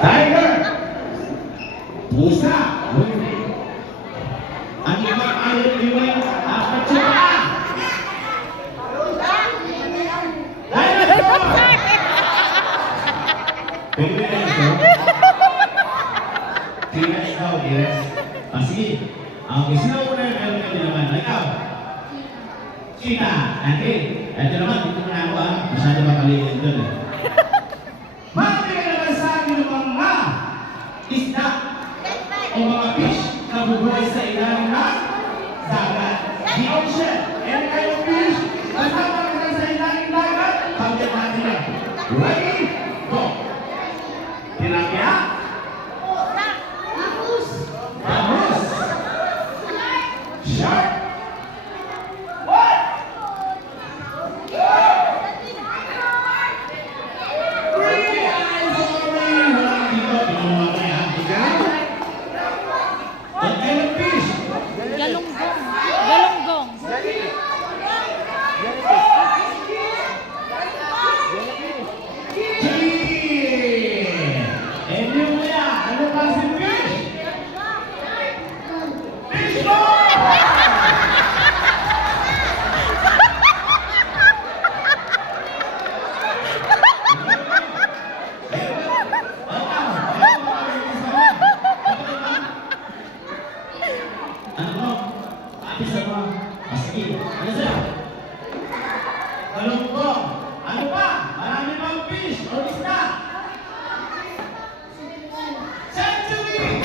Tiger! Pusa! Ang iba ayaw iwan apat siya pa! Dinosaur! Pwede na ito? Sige, ikaw, yes. Sige. Ang gusto mo na yung meron ka din naman. Ikaw. Chita. Ate. Ito naman, dito na ako masyado makaliit doon eh. Mabigay naman sa akin ng mga isda o mga fish na bubuhay sa ilalim ng dagat. The ocean. Any kind of fish na naman sa ilalim ng dagat, pagkat natin yan. Ready? Go! Tilapia? Bagus! Shark? What? Three eyes only! Walang dito, pinamamay ha? Ikaw? What kind of fish? Galunggong. Galunggong. Chili! And yung maya, ano ba si fish? Fish ball! Ano? Apis apa? Sige. Ano siya? Galunggong. Ano pa? Marami pang fish o isda. Century!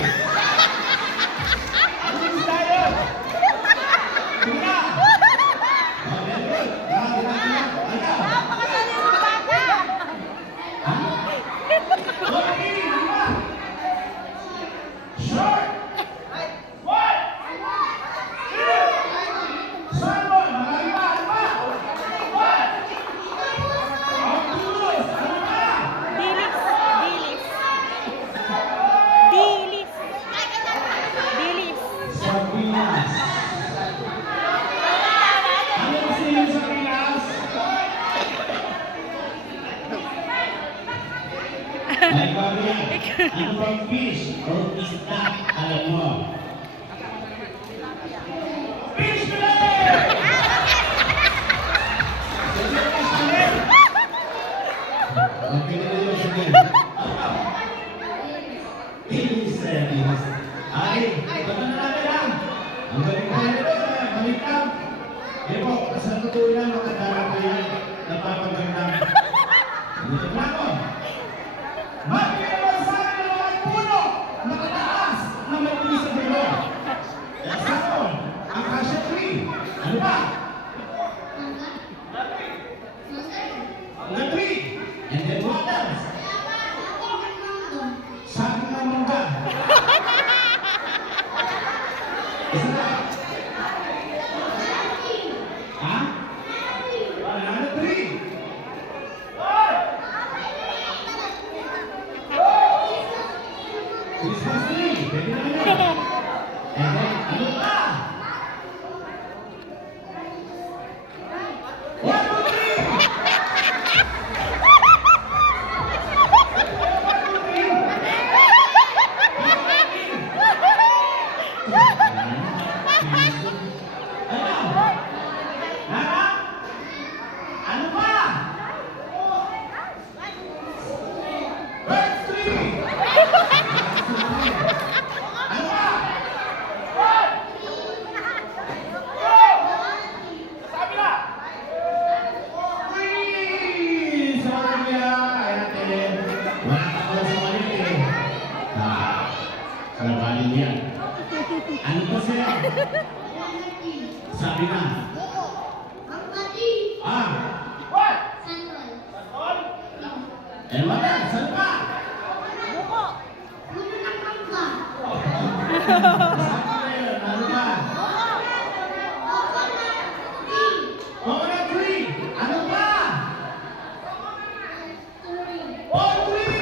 Ano yung isda yun? Sige na! Oh, very good. Marami na ito. Ano? Ha? Okay, ano ba? Shark! What? Salmon! Marami pa! Ano ba? What? Octopus! Ano ba? Dilis. Dilis. Dilis. Dilis. Sardinas. Ano kasi yung sardinas? Ay, bago yan. Ano bang fish o isda alam mo? Fish fillet! Okay na yun, sige. Dilis. Ay, ito na natin lang. Ang galing ko nito, balik lang. Eh po, sa totoo yan, makadalang ko yan. Napapagandang. Dito na ako. Mabigay naman sa akin ng mga puno, nakataas, na may tuloy sa bilo. Example, ang cassia tree. Ano ba? Ang tree. And then what else? Sabi ng mangga. Isa na. Ha? Banana tree. Christmas tree. Pwede na yun. And then, ano pa? One, two, three. Ano pa? Bird tree. Ano pa? Sabi na. Tree. Sabi niya. Ayan, Telen. Wala ka pala sa mali eh. Kalabanin niya. Ano pa siya? Sabi na. What? Eh, wala. Saan pa? Sabi na yun. Ano pa? Coconut tree. Ano pa? Palm tree.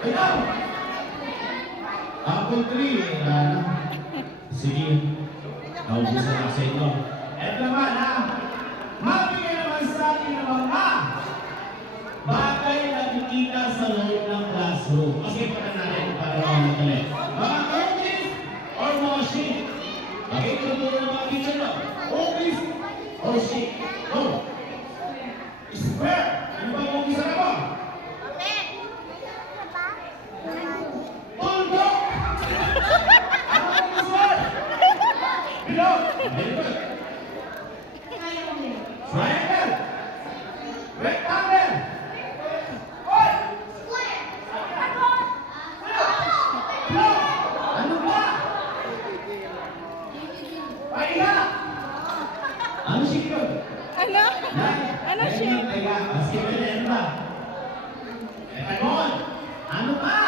Ikaw. Apple tree. Sige. Naubusan ako sa inyo. Eto naman ha, mabigay naman sa atin ng mga bagay na nakikita sa loob ng classroom. Kasi pa natin para madali. Mga office or mga sheet. Okay, tuturo ng mga teacher na. Office or sheet. Oh. Square. Ano ba ang office na ba? Tuldok. Ano ang office? Bilog. Very good. Triangle. Rectangle. Ano ba? Paila. Ano siya yun? Ano? Ano siya? Teka, kasi pwede, ano ba? Etanol. Ano ba?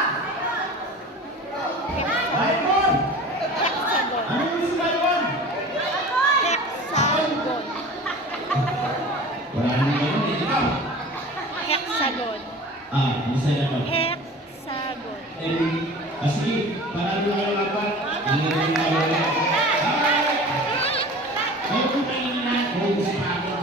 Baybon. Hexagon. Ano yung isa baybon? Hexagon. Wala naman kayo, hindi ka. Hexagon. Ano sa'yo na to? Hexagon. Kasi, parang lang kayo lapat. Ano yung mga wala? Ay! Ay, kung kainin na, kung gusto pa ako.